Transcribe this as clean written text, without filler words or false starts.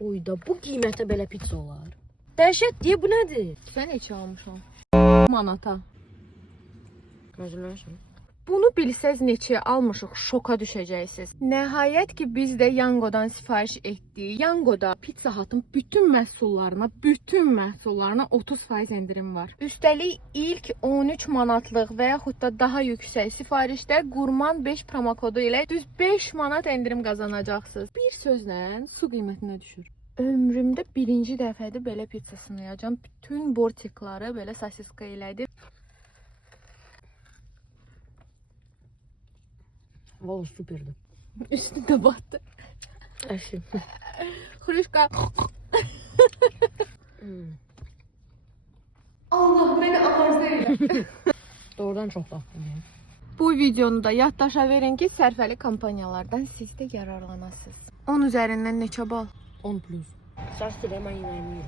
Oyda bu qiymətə belə pizza olar. Dəhşət deyə bu nədir? Sən neçə almışam? Manata. Gözləməmişəm. Bunu bilsəz neçəyə almışıq, şoka düşəcəksiniz. Nəhayət ki, biz də Yangodan sifariş etdik. Yangoda Pizza Hut'ın bütün məhsullarına 30% endirim var. Üstəlik ilk 13 manatlıq və yaxud da daha yüksək sifarişdə Qurman 5 promokodu ilə düz 5 manat endirim qazanacaqsınız. Bir sözlə su qiymətinə düşür. Ömrümdə birinci dəfədir belə pizza sınayacağam. Bütün bortikları belə sosiska ilədir. Valla süperdi. Üstündə batdı. Əşim. Xuruşka. Allah, məni arzu elə. Doğrudan çox tatlı. Bu videonu da yaddaşa verin ki, sərfəli kampaniyalardan siz də yararlanasınız. 10 üzərindən neçə bal? 10+. Səs dilə mən yeməyimi yiyəm.